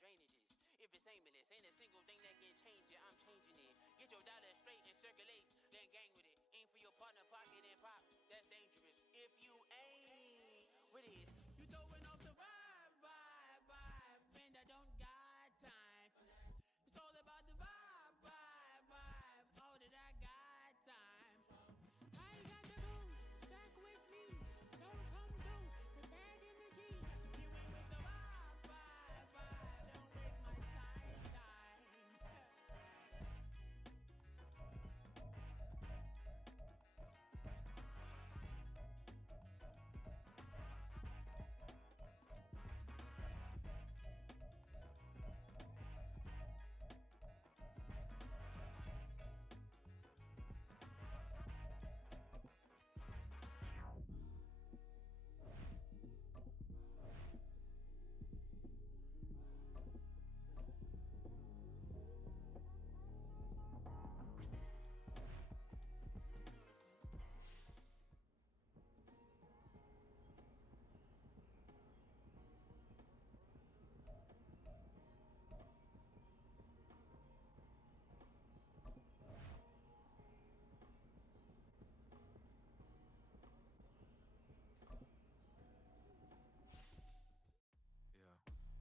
drainages. If it's aimless, ain't a single thing that can change it, I'm changing it. Get your dollar straight and circulate, then gang with it. Aim for your partner, pocket and pop, that's dangerous. If you ain't with it, you throwing off the vibe, and I don't got time for that. It's all about the vibe, all that I got time for. I got the booze, stack with me, don't come through with bad energy. You ain't with the vibe, don't waste my time.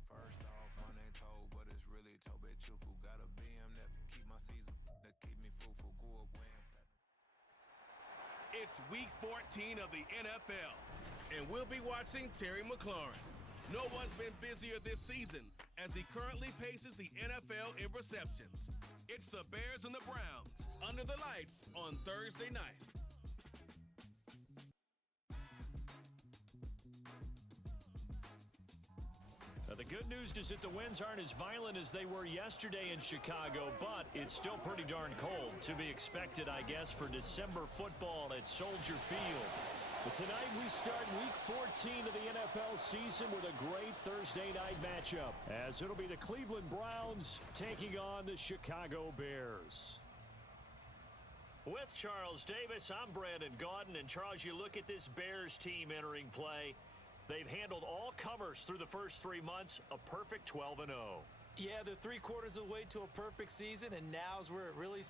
First off, my name told, but it's really Tobe Chufu. Got a BM that keep my season, that keep me fruitful. Go up weighing. It's week 14 of the NFL, and we'll be watching Terry McLaurin. No one's been busier this season as he currently paces the NFL in receptions. It's the Bears and the Browns under the lights on Thursday night. Now, the good news is that the winds aren't as violent as they were yesterday in Chicago, but it's still pretty darn cold. To be expected, I guess, for December football at Soldier Field. But tonight we start Week 14 of the NFL season with a great Thursday night matchup, as it'll be the Cleveland Browns taking on the Chicago Bears. With Charles Davis, I'm Brandon Gaudin. And, Charles, you look at this Bears team entering play. They've handled all comers through the first 3 months, a perfect 12-0. Yeah, they're 3/4 of the way to a perfect season, and now's where it really...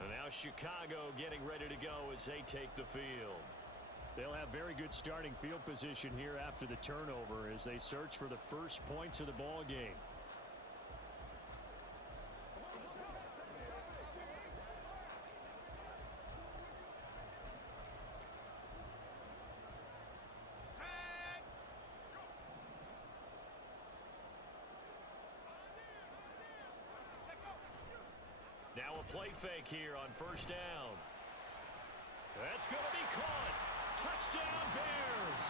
And now Chicago getting ready to go as they take the field. They'll have very good starting field position here after the turnover as they search for the first points of the ball game. Now a play fake here on first down. That's going to be caught. Touchdown, Bears!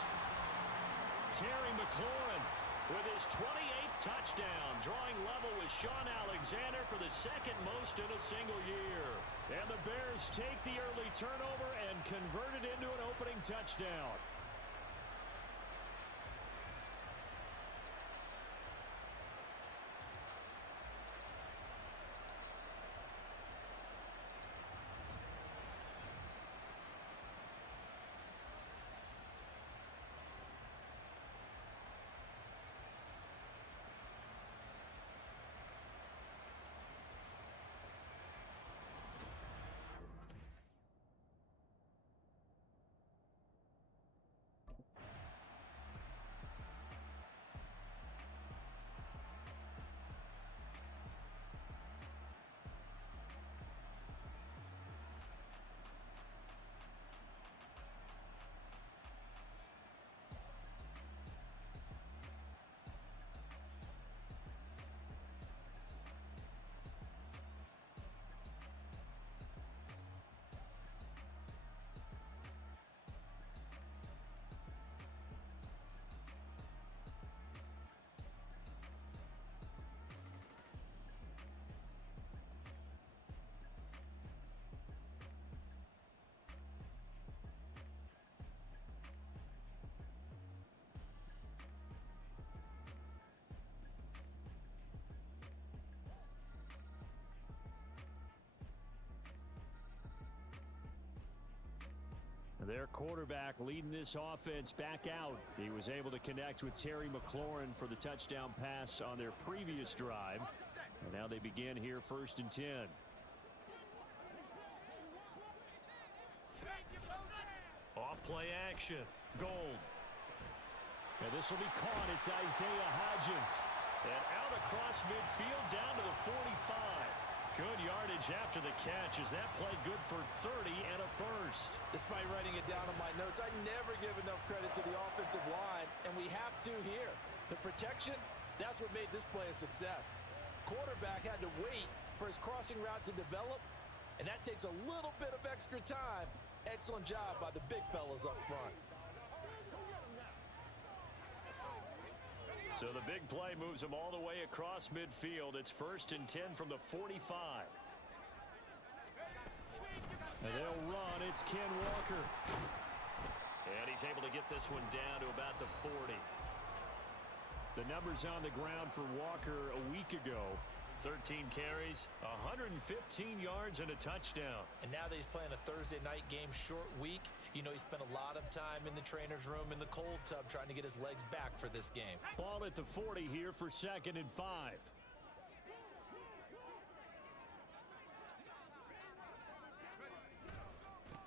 Terry McLaurin with his 28th touchdown, drawing level with Sean Alexander for the second most in a single year. And the Bears take the early turnover and convert it into an opening touchdown. Their quarterback leading this offense back out. He was able to connect with Terry McLaurin for the touchdown pass on their previous drive. And now they begin here 1st and 10. Off play action. Gold. And this will be caught. It's Isaiah Hodgins. And out across midfield down to the 45. Good yardage after the catch. Is that play good for 30 and a first? Despite writing it down on my notes, I never give enough credit to the offensive line, and we have to here. The protection, that's what made this play a success. Quarterback had to wait for his crossing route to develop, and that takes a little bit of extra time. Excellent job by the big fellas up front. So the big play moves them all the way across midfield. It's 1st and 10 from the 45. And they'll run. It's Ken Walker. And he's able to get this one down to about the 40. The numbers on the ground for Walker a week ago. 13 carries, 115 yards, and a touchdown. And now that he's playing a Thursday night game, short week, you know he spent a lot of time in the trainer's room in the cold tub trying to get his legs back for this game. Ball at the 40 here for 2nd and 5.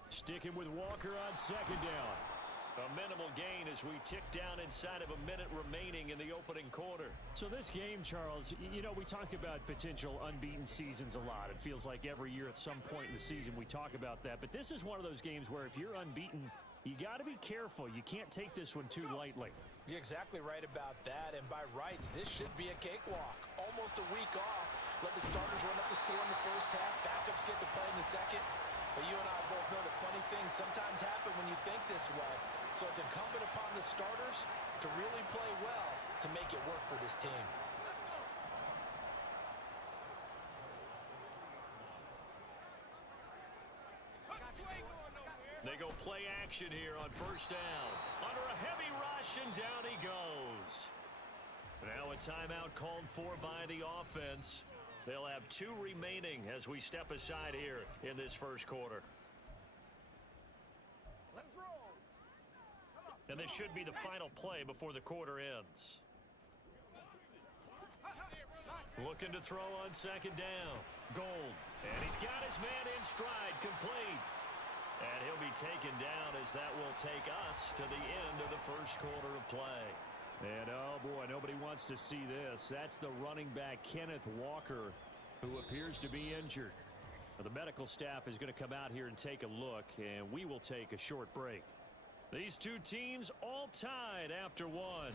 Sticking with Walker on 2nd down. A minimal gain as we tick down inside of a minute remaining in the opening quarter. So this game, Charles, you know, we talk about potential unbeaten seasons a lot. It feels like every year at some point in the season we talk about that. But this is one of those games where if you're unbeaten, you got to be careful. You can't take this one too lightly. You're exactly right about that. And by rights, this should be a cakewalk. Almost a week off. Let the starters run up the score in the first half. Backups get to play in the second. But you and I both know the funny things sometimes happen when you think this way. So it's incumbent upon the starters to really play well to make it work for this team. They go play action here on 1st down. Under a heavy rush, and down he goes. Now a timeout called for by the offense. They'll have 2 remaining as we step aside here in this 1st quarter. Let's roll. And this should be the final play before the quarter ends. Looking to throw on 2nd down. Gold. And he's got his man in stride, complete. And he'll be taken down as that will take us to the end of the 1st quarter of play. And oh boy, nobody wants to see this. That's the running back, Kenneth Walker, who appears to be injured. Now, the medical staff is going to come out here and take a look, and we will take a short break. These two teams all tied after one.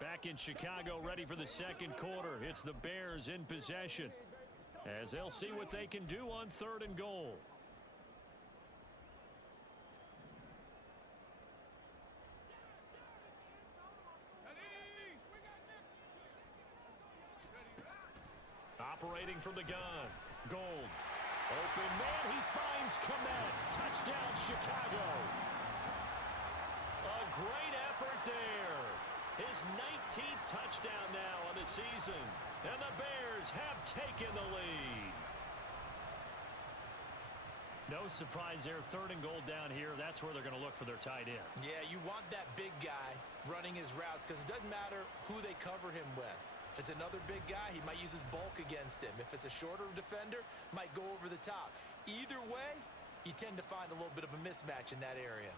Back in Chicago, ready for the 2nd quarter. It's the Bears in possession as they'll see what they can do on 3rd and goal. Operating from the gun. Gold. Open man. He finds Komet. Touchdown, Chicago. A great effort there. His 19th touchdown now on the season. And the Bears have taken the lead. No surprise there. 3rd and goal down here. That's where they're going to look for their tight end. Yeah, you want that big guy running his routes because it doesn't matter who they cover him with. If it's another big guy, he might use his bulk against him. If it's a shorter defender, might go over the top. Either way, you tend to find a little bit of a mismatch in that area.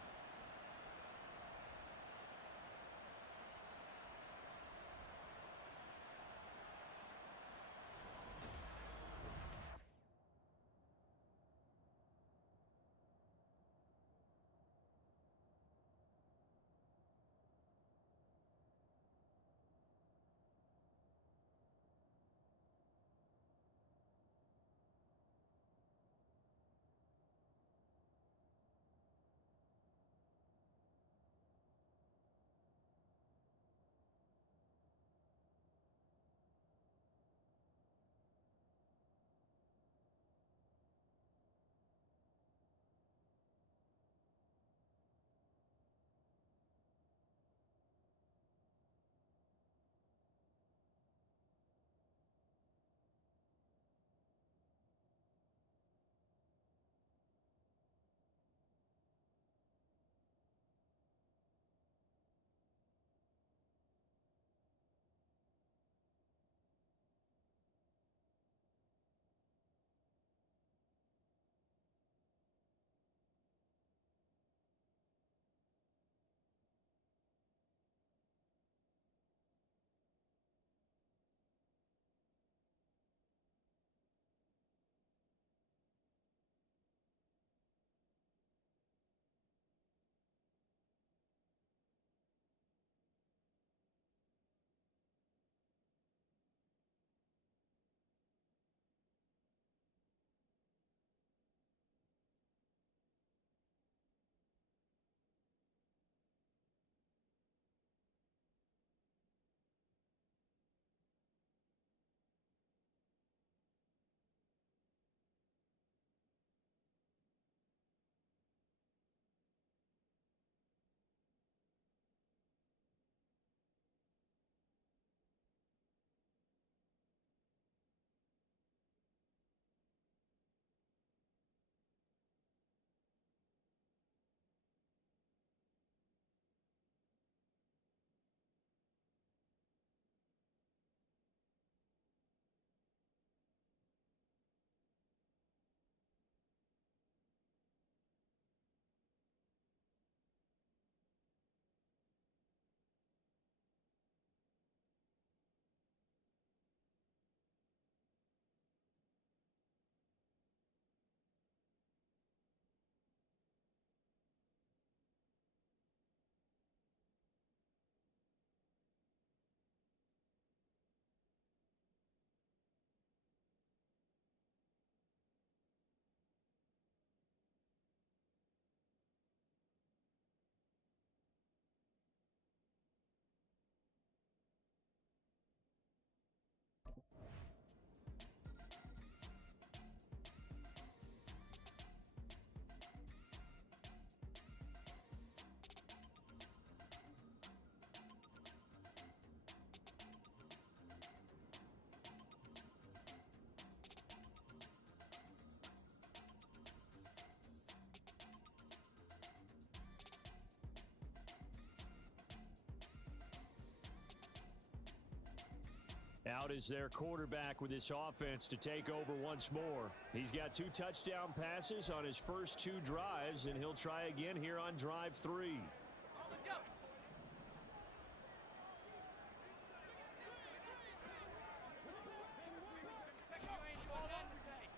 Out is their quarterback with this offense to take over once more. He's got 2 touchdown passes on his first 2 drives, and he'll try again here on drive 3.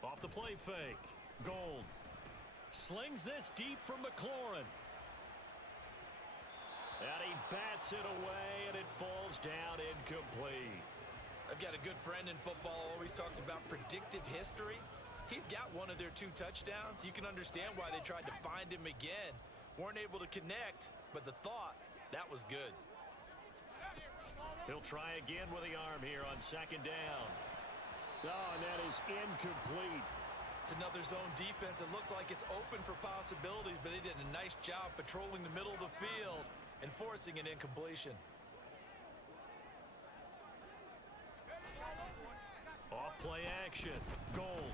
Off the play fake. Gold slings this deep from McLaurin. And he bats it away, and it falls down incomplete. I've got a good friend in football, always talks about predictive history. He's got one of their 2 touchdowns. You can understand why they tried to find him again. Weren't able to connect, but the thought, that was good. He'll try again with the arm here on 2nd down. Oh, and that is incomplete. It's another zone defense. It looks like it's open for possibilities, but they did a nice job patrolling the middle of the field and forcing an incompletion. Off play action. Gold.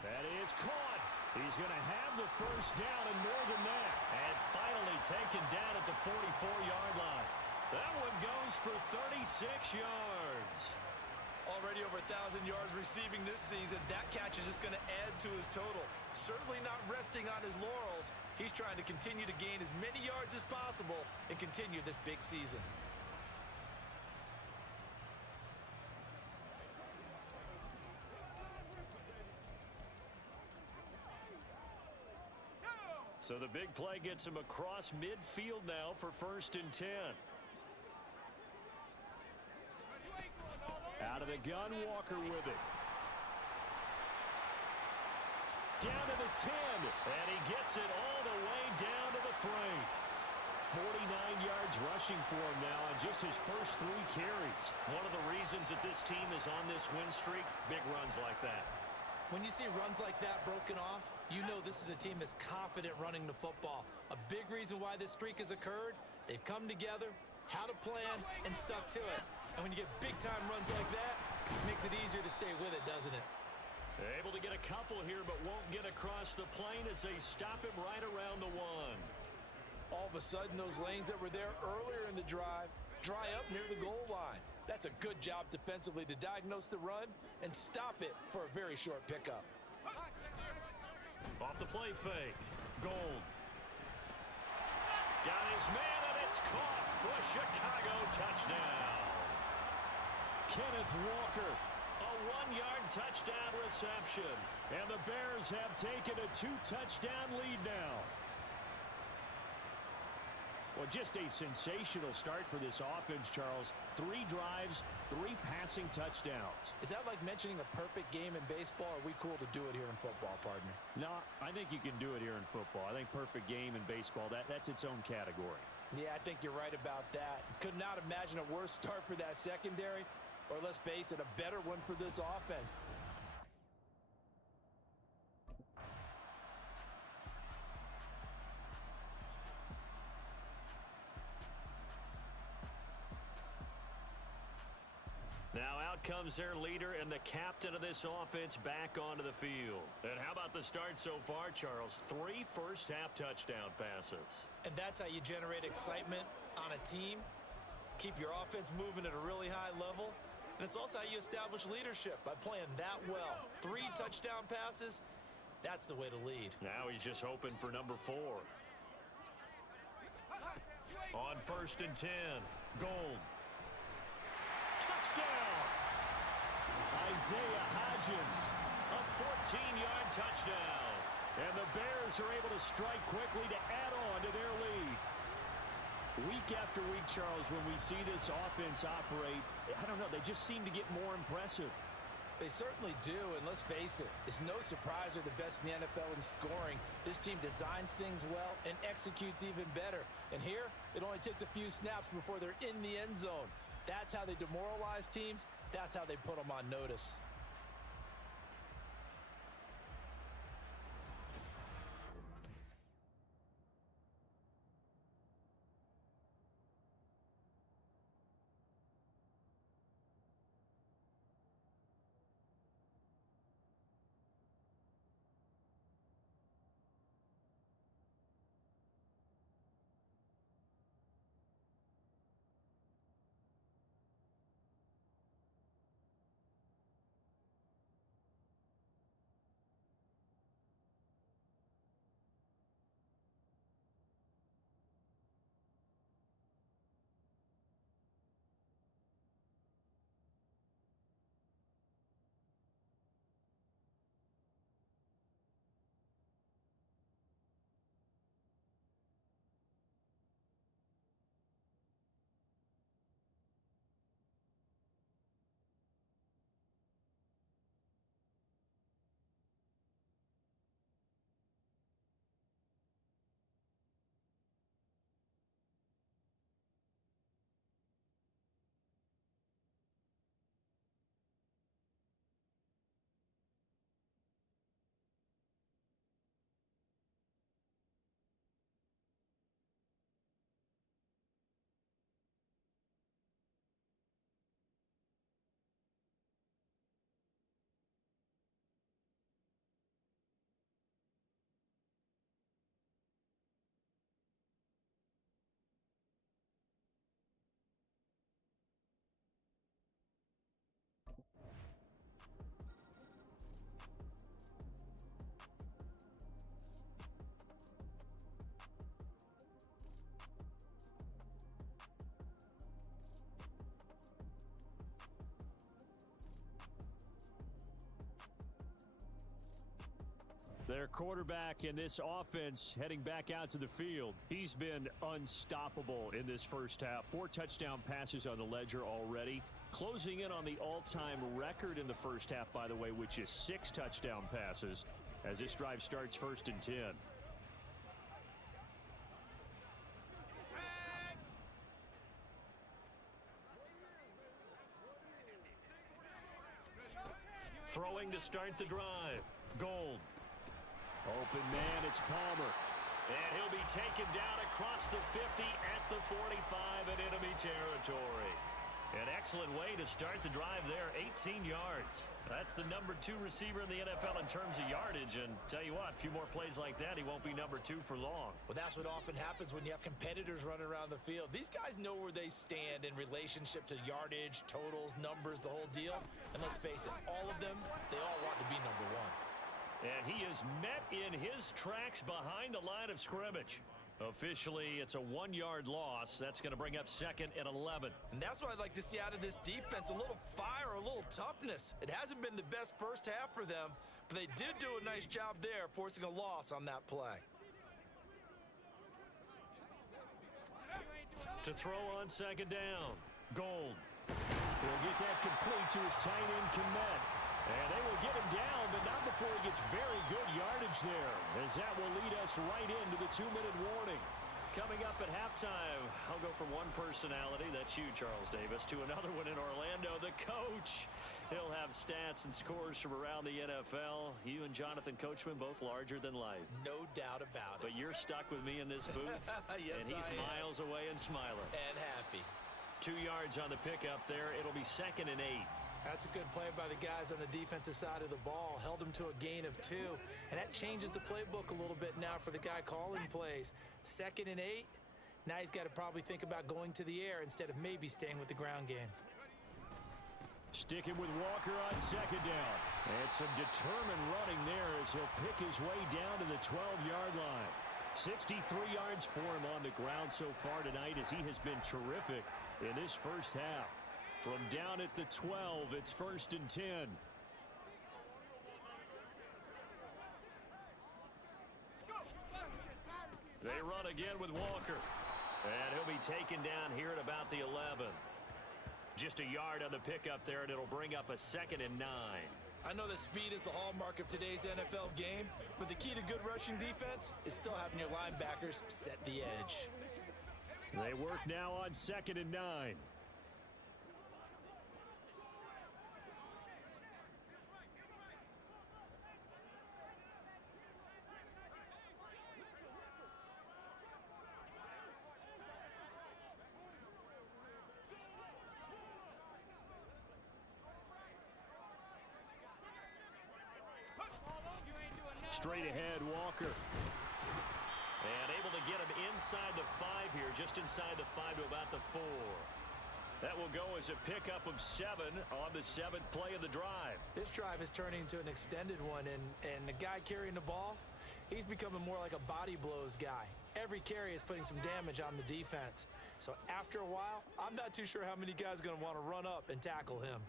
That is caught. He's going to have the first down and more than that. And finally taken down at the 44-yard line. That one goes for 36 yards. Already over 1,000 yards receiving this season. That catch is just going to add to his total. Certainly not resting on his laurels. He's trying to continue to gain as many yards as possible and continue this big season. So the big play gets him across midfield now for 1st and 10. Out of the gun, Walker with it. Down to the 10, and he gets it all the way down to the 3. 49 yards rushing for him now on just his first 3 carries. One of the reasons that this team is on this win streak, big runs like that. When you see runs like that broken off, you know this is a team that's confident running the football. A big reason why this streak has occurred, they've come together, had a plan, and stuck to it. And when you get big-time runs like that, it makes it easier to stay with it, doesn't it? Able to get a couple here, but won't get across the plane as they stop him right around the 1. All of a sudden, those lanes that were there earlier in the drive dry up near the goal line. That's a good job defensively to diagnose the run and stop it for a very short pickup. Off the play fake. Gold. Got his man, and it's caught for a Chicago touchdown. Kenneth Walker, a 1-yard touchdown reception. And the Bears have taken a 2-touchdown lead now. Well, just a sensational start for this offense, Charles. 3 drives, 3 passing touchdowns. Is that like mentioning a perfect game in baseball, or are we cool to do it here in football, partner? No, I think you can do it here in football. I think perfect game in baseball, that's its own category. Yeah, I think you're right about that. Could not imagine a worse start for that secondary, or let's face it, a better one for this offense. Now out comes their leader and the captain of this offense back onto the field. And how about the start so far, Charles? 3 first-half touchdown passes. And that's how you generate excitement on a team. Keep your offense moving at a really high level. And it's also how you establish leadership, by playing that well. 3 touchdown passes, that's the way to lead. Now he's just hoping for number 4. On 1st and 10, Gold. Touchdown! Isaiah Hodgins, a 14-yard touchdown. And the Bears are able to strike quickly to add on to their lead. Week after week, Charles, when we see this offense operate, I don't know, they just seem to get more impressive. They certainly do, and let's face it, it's no surprise they're the best in the NFL in scoring. This team designs things well and executes even better. And here, it only takes a few snaps before they're in the end zone. That's how they demoralize teams. That's how they put them on notice. Their quarterback in this offense heading back out to the field. He's been unstoppable in this first half. 4 touchdown passes on the ledger already. Closing in on the all-time record in the first half, by the way, which is 6 touchdown passes as this drive starts 1st and 10. Throwing to start the drive. Gold. Open man, it's Palmer. And he'll be taken down across the 50 at the 45 in enemy territory. An excellent way to start the drive there, 18 yards. That's the number 2 receiver in the NFL in terms of yardage. And tell you what, a few more plays like that, he won't be number 2 for long. Well, that's what often happens when you have competitors running around the field. These guys know where they stand in relationship to yardage, totals, numbers, the whole deal. And let's face it, all of them, they all want to be number 1. And he is met in his tracks behind the line of scrimmage. Officially, it's a 1-yard loss. That's going to bring up 2nd and 11. And that's what I'd like to see out of this defense, a little fire, a little toughness. It hasn't been the best first half for them, but they did do a nice job there, forcing a loss on that play. To throw on 2nd down, Gold. He'll get that complete to his tight end, Komet. And they will get him down, but not before he gets very good yardage there, as that will lead us right into the 2-minute warning. Coming up at halftime, I'll go from one personality, that's you, Charles Davis, to another one in Orlando, the coach. He'll have stats and scores from around the NFL. You and Jonathan Coachman both larger than life. No doubt about it. But you're stuck with me in this booth, yes, and he's miles away and smiling. And happy. 2 yards on the pickup there. It'll be 2nd and 8. That's a good play by the guys on the defensive side of the ball. Held him to a gain of 2. And that changes the playbook a little bit now for the guy calling plays. 2nd and 8. Now he's got to probably think about going to the air instead of maybe staying with the ground game. Sticking with Walker on 2nd down. And some determined running there as he'll pick his way down to the 12-yard line. 63 yards for him on the ground so far tonight as he has been terrific in this first half. From down at the 12, it's 1st and 10. They run again with Walker. And he'll be taken down here at about the 11. Just a yard on the pickup there, and it'll bring up a 2nd and 9. I know that speed is the hallmark of today's NFL game, but the key to good rushing defense is still having your linebackers set the edge. They work now on 2nd and 9. Straight ahead, Walker. And able to get him inside the 5 here, just inside the 5 to about the 4. That will go as a pickup of 7 on the 7th play of the drive. This drive is turning into an extended one, and the guy carrying the ball, he's becoming more like a body blows guy. Every carry is putting some damage on the defense. So after a while, I'm not too sure how many guys are going to want to run up and tackle him.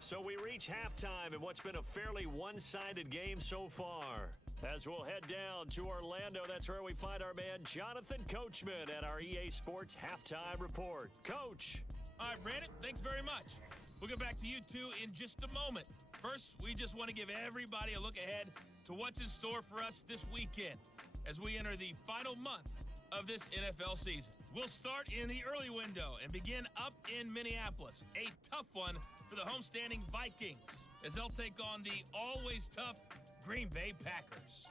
So we reach halftime in what's been a fairly one-sided game so far. As we'll head down to Orlando, that's where we find our man Jonathan Coachman at our EA Sports Halftime Report. Coach. All right, Brandon, thanks very much. We'll get back to you two in just a moment. First, we just want to give everybody a look ahead to what's in store for us this weekend as we enter the final month of this NFL season. We'll start in the early window and begin up in Minneapolis. A tough one for the homestanding Vikings as they'll take on the always tough Green Bay Packers.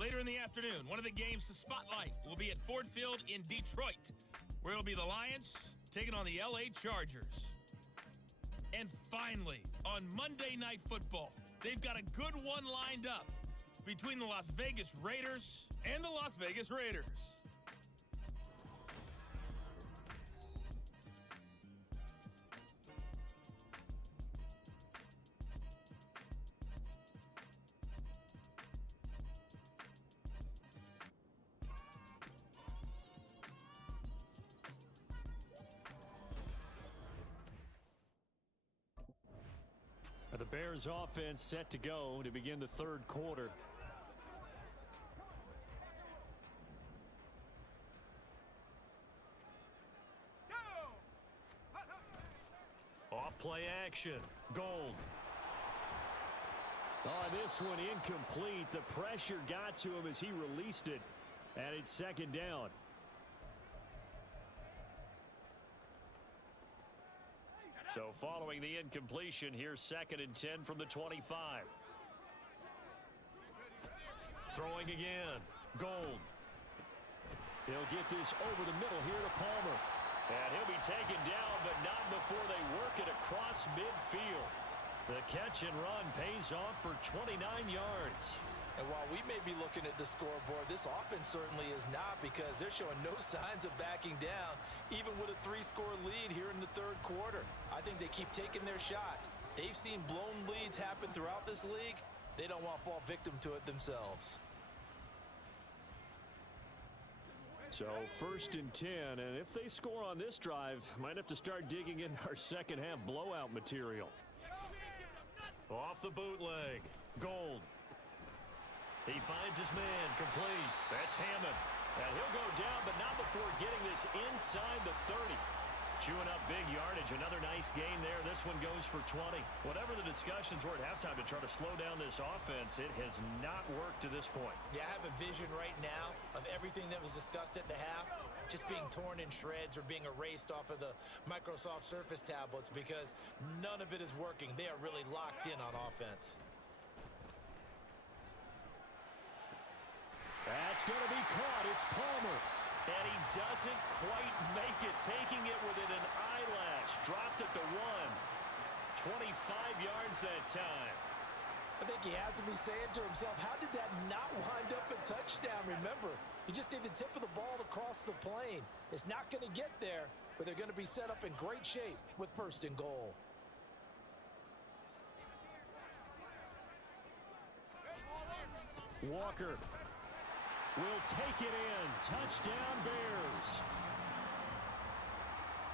Later in the afternoon, one of the games to spotlight will be at Ford Field in Detroit, where it'll be the Lions taking on the LA Chargers. And finally, on Monday Night Football, they've got a good one lined up between the Las Vegas Raiders and the Las Vegas Raiders. The Bears offense set to go to begin the third quarter. Off play action. Gold. Oh, this one incomplete. The pressure got to him as he released it. And it's second down. So following the incompletion, here's 2nd and 10 from the 25. Throwing again. Gold. He'll get this over the middle here to Palmer. And he'll be taken down, but not before they work it across midfield. The catch and run pays off for 29 yards. And while we may be looking at the scoreboard, this offense certainly is not, because they're showing no signs of backing down, even with a 3-score lead here in the third quarter. I think they keep taking their shots. They've seen blown leads happen throughout this league. They don't want to fall victim to it themselves. So 1st and 10, and if they score on this drive, might have to start digging in our second half blowout material. Off the bootleg. Gold. He finds his man, complete. That's Hammond. And he'll go down, but not before getting this inside the 30. Chewing up big yardage. Another nice gain there. This one goes for 20. Whatever the discussions were at halftime to try to slow down this offense, it has not worked to this point. Yeah, I have a vision right now of everything that was discussed at the half just being torn in shreds or being erased off of the Microsoft Surface tablets, because none of it is working. They are really locked in on offense. That's going to be caught. It's Palmer. And he doesn't quite make it, taking it within an eyelash. Dropped at the 1. 25 yards that time. I think he has to be saying to himself, how did that not wind up a touchdown? Remember, you just need the tip of the ball to cross the plane. It's not going to get there, but they're going to be set up in great shape with 1st and goal. Walker will take it in. Touchdown, Bears.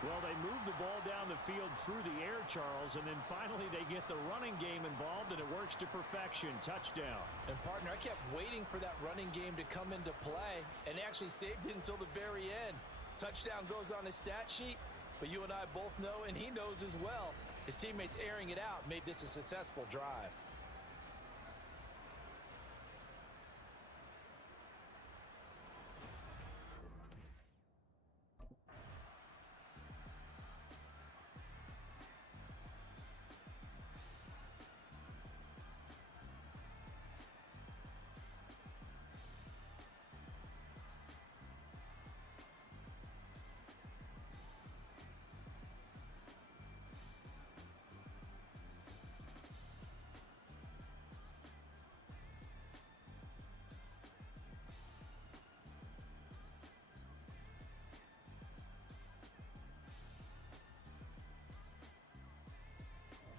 Well, they move the ball down the field through the air, Charles, and then finally they get the running game involved, and it works to perfection. Touchdown. And, partner, I kept waiting for that running game to come into play, and actually saved it until the very end. Touchdown goes on his stat sheet, but you and I both know, and he knows as well, his teammates airing it out made this a successful drive.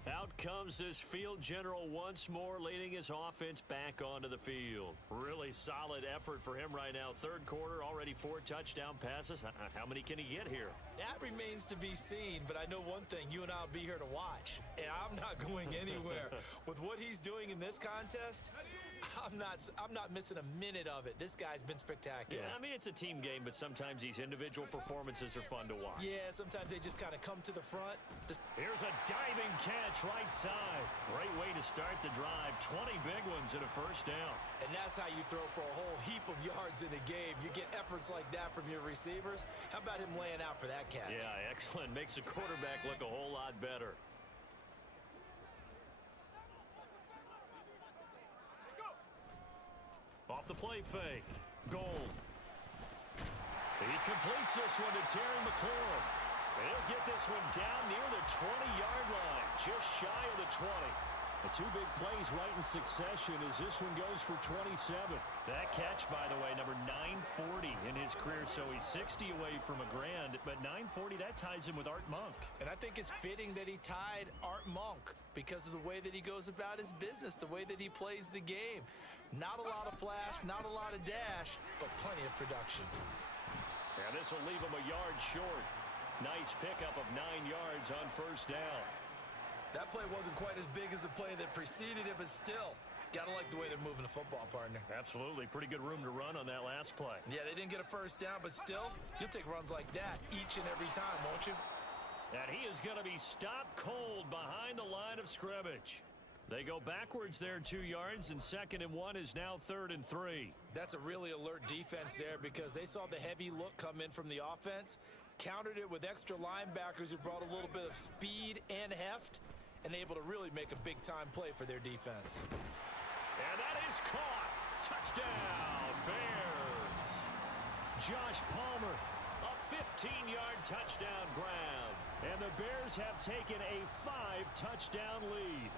Out comes this field general once more, leading his offense back onto the field. Really solid effort for him right now. Third quarter, already 4 touchdown passes. How many can he get here? That remains to be seen, but I know one thing. You and I will be here to watch, and I'm not going anywhere. With what he's doing in this contest, I'm not missing a minute of it. This guy's been spectacular. Yeah, I mean, it's a team game, but sometimes these individual performances are fun to watch. Yeah, sometimes they just kind of come to the front. Here's a diving catch right side. Great way to start the drive. 20 big ones and a first down. And that's how you throw for a whole heap of yards in a game. You get efforts like that from your receivers. How about him laying out for that catch? Yeah, excellent. Makes the quarterback look a whole lot better. Off the play fake. Gold. He completes this one to Terry McLaurin. He'll get this one down near the 20-yard line, just shy of the 20. The 2 big plays right in succession as this one goes for 27. That catch, by the way, number 940 in his career, so he's 60 away from a grand, but 940, that ties him with Art Monk. And I think it's fitting that he tied Art Monk because of the way that he goes about his business, the way that he plays the game. Not a lot of flash, not a lot of dash, but plenty of production. And this will leave him a yard short. Nice pickup of 9 yards on first down. That play wasn't quite as big as the play that preceded it, but still, gotta like the way they're moving the football, partner. Absolutely. Pretty good room to run on that last play. Yeah, they didn't get a first down, but still, you'll take runs like that each and every time, won't you? And he is going to be stopped cold behind the line of scrimmage. They go backwards there 2 yards, and 2nd and 1 is now 3rd and 3. That's a really alert defense there because they saw the heavy look come in from the offense, countered it with extra linebackers who brought a little bit of speed and heft, and able to really make a big-time play for their defense. And that is caught. Touchdown, Bears. Josh Palmer, a 15-yard touchdown grab. And the Bears have taken a 5-touchdown lead.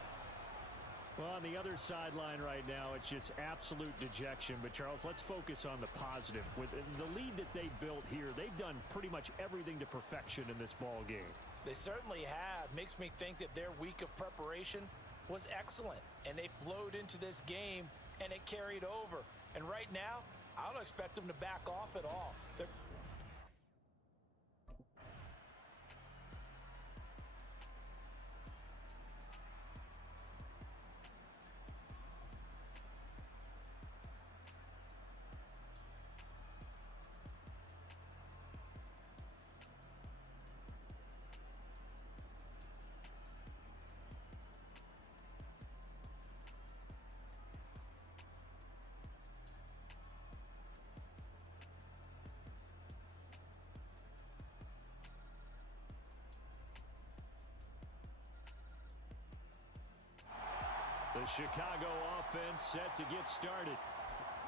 Well, on the other sideline right now, it's just absolute dejection. But, Charles, let's focus on the positive. With the lead that they built here, they've done pretty much everything to perfection in this ball game. They certainly have. Makes me think that their week of preparation was excellent. And they flowed into this game, and it carried over. And right now, I don't expect them to back off at all. The Chicago offense set to get started.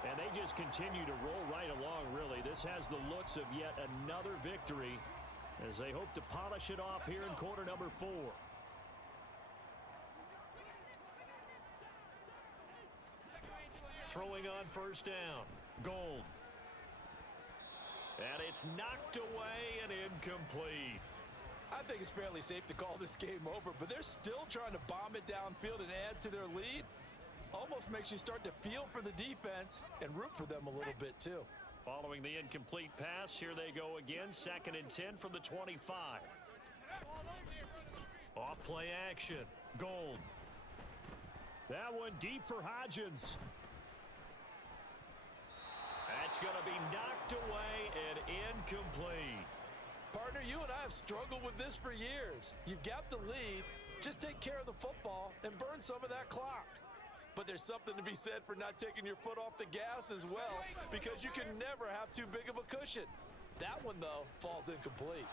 And they just continue to roll right along, really. This has the looks of yet another victory as they hope to polish it off here in quarter number 4. Throwing on first down. Gold. And it's knocked away and incomplete. I think it's fairly safe to call this game over, but they're still trying to bomb it downfield and add to their lead. Almost makes you start to feel for the defense and root for them a little bit, too. Following the incomplete pass, here they go again. 2nd and 10 from the 25. Off play action. Gold. That one deep for Hodgins. That's going to be knocked away and incomplete. Partner, you and I have struggled with this for years. You've got the lead. Just take care of the football and burn some of that clock. But there's something to be said for not taking your foot off the gas as well, because you can never have too big of a cushion. That one, though, falls incomplete.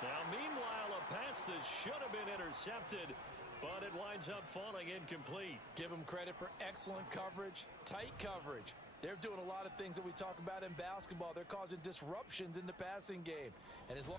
Now, meanwhile, a pass that should have been intercepted, but it winds up falling incomplete. Give them credit for excellent coverage, tight coverage. They're doing a lot of things that we talk about in basketball. They're causing disruptions in the passing game. And as long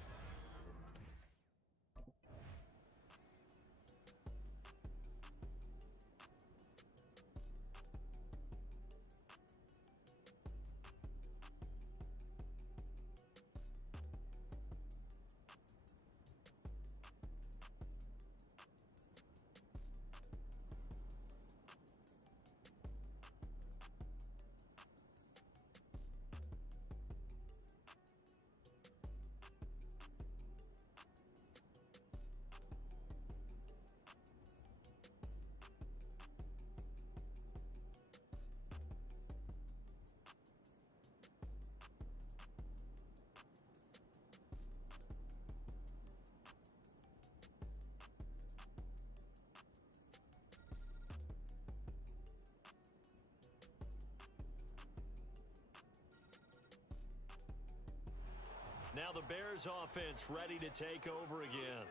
Now the Bears offense ready to take over again.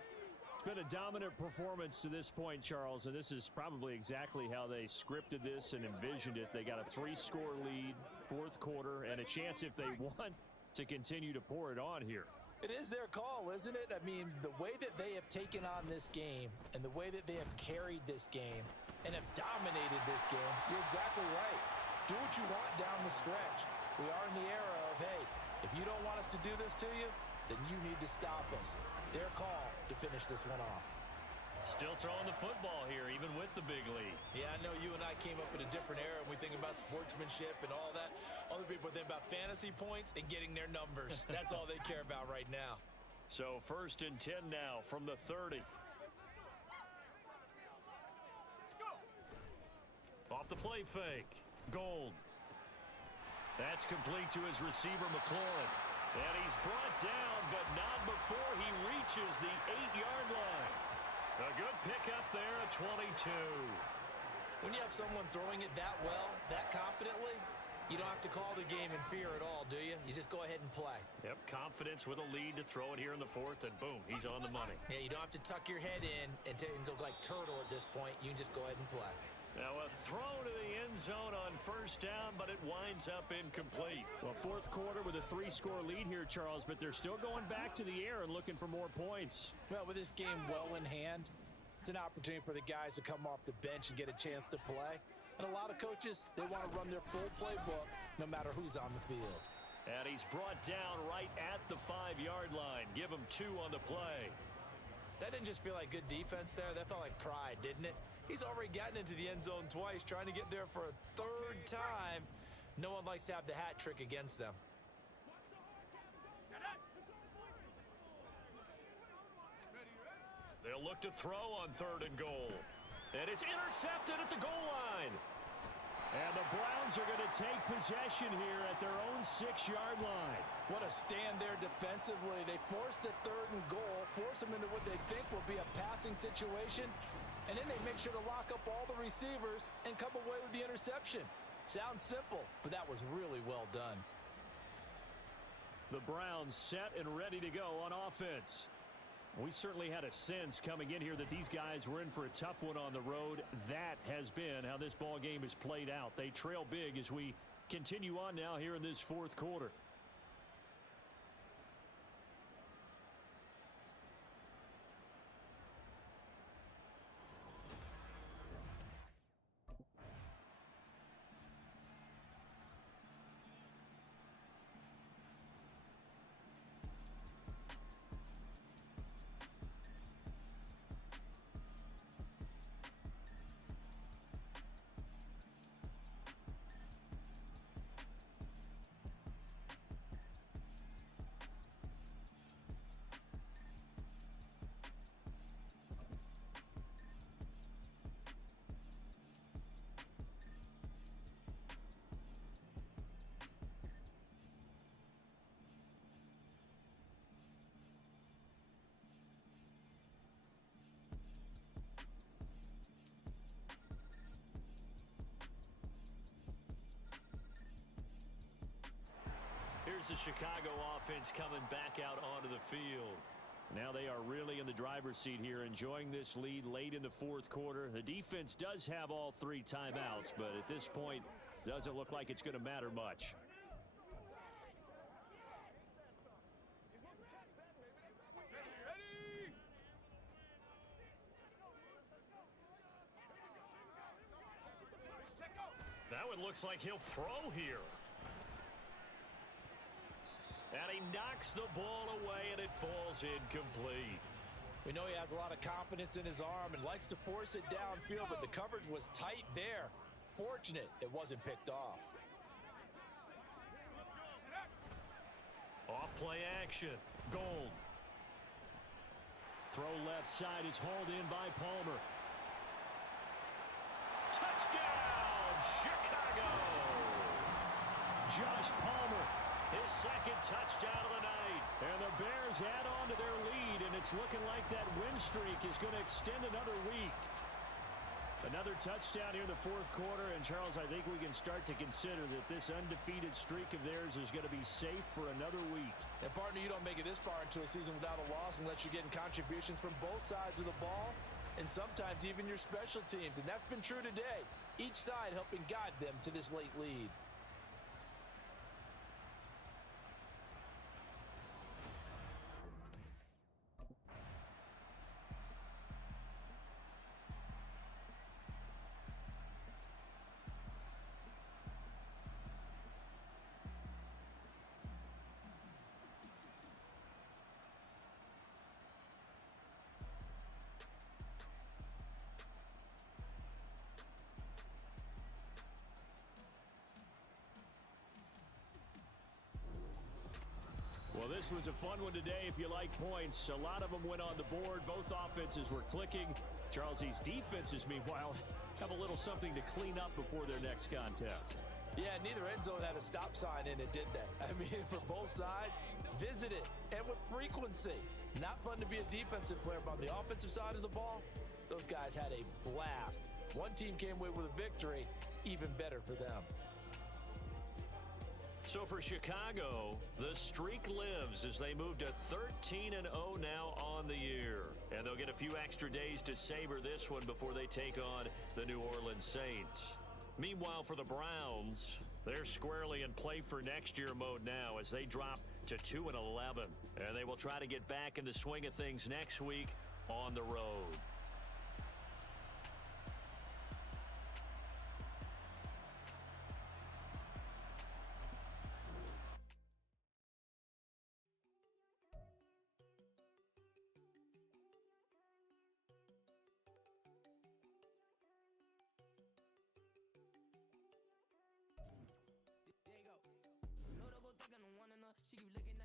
It's been a dominant performance to this point, Charles, and this is probably exactly how they scripted this and envisioned it. They got a 3-score lead, 4th quarter, and a chance if they want to continue to pour it on here. It is their call, isn't it? I mean, the way that they have taken on this game and the way that they have carried this game and have dominated this game, you're exactly right. Do what you want down the stretch. We are in the era of, hey, if you don't want us to do this to you, then you need to stop us. Their call to finish this one off. Still throwing the football here, even with the big lead. Yeah, I know you and I came up in a different era, and we think about sportsmanship and all that. Other people think about fantasy points and getting their numbers. That's all they care about right now. So 1st and 10 now from the 30. off the play fake. Gold. That's complete to his receiver, McLaurin. And he's brought down, but not before he reaches the 8-yard line. A good pickup there at 22. When you have someone throwing it that well, that confidently, you don't have to call the game in fear at all, do you? You just go ahead and play. Yep, confidence with a lead to throw it here in the fourth, and boom, he's on the money. Yeah, you don't have to tuck your head in and go like turtle at this point. You can just go ahead and play. Now a throw to the end zone on first down, but it winds up incomplete. Well, fourth quarter with a 3-score lead here, Charles, but they're still going back to the air and looking for more points. Well, with this game well in hand, it's an opportunity for the guys to come off the bench and get a chance to play. And a lot of coaches, they want to run their full playbook no matter who's on the field. And he's brought down right at the 5-yard line. Give him 2 on the play. That didn't just feel like good defense there. That felt like pride, didn't it? He's already gotten into the end zone twice, trying to get there for a 3rd time. No one likes to have the hat trick against them. They'll look to throw on 3rd and goal. And it's intercepted at the goal line. And the Browns are going to take possession here at their own 6-yard line. What a stand there defensively. They force the 3rd and goal, force them into what they think will be a passing situation, and then they make sure to lock up all the receivers and come away with the interception. Sounds simple, but that was really well done. The Browns set and ready to go on offense. We certainly had a sense coming in here that these guys were in for a tough one on the road. That has been how this ball game is played out. They trail big as we continue on now here in this fourth quarter. Here's the Chicago offense coming back out onto the field. Now they are really in the driver's seat here, enjoying this lead late in the fourth quarter. The defense does have all 3 timeouts, but at this point, doesn't look like it's going to matter much. That one looks like he'll throw here. And he knocks the ball away, and it falls incomplete. We know he has a lot of confidence in his arm and likes to force it downfield, but the coverage was tight there. Fortunate it wasn't picked off. Off play action. Gold. Throw left side is hauled in by Palmer. Touchdown, Chicago! Josh Palmer, his second touchdown of the night. And the Bears add on to their lead, and it's looking like that win streak is going to extend another week. Another touchdown here in the fourth quarter, and Charles, I think we can start to consider that this undefeated streak of theirs is going to be safe for another week. And partner, you don't make it this far into a season without a loss unless you're getting contributions from both sides of the ball, and sometimes even your special teams, and that's been true today. Each side helping guide them to this late lead. Well, this was a fun one today if you like points. A lot of them went on the board. Both offenses were clicking. Charles, these defenses, meanwhile, have a little something to clean up before their next contest. Yeah, neither end zone had a stop sign in it, did they? I mean, for both sides, visit it, and with frequency. Not fun to be a defensive player, but on the offensive side of the ball, those guys had a blast. One team came away with a victory, even better for them. So for Chicago, the streak lives as they move to 13-0 now on the year. And they'll get a few extra days to savor this one before they take on the New Orleans Saints. Meanwhile, for the Browns, they're squarely in play for next year mode now as they drop to 2-11. And they will try to get back in the swing of things next week on the road. She keep looking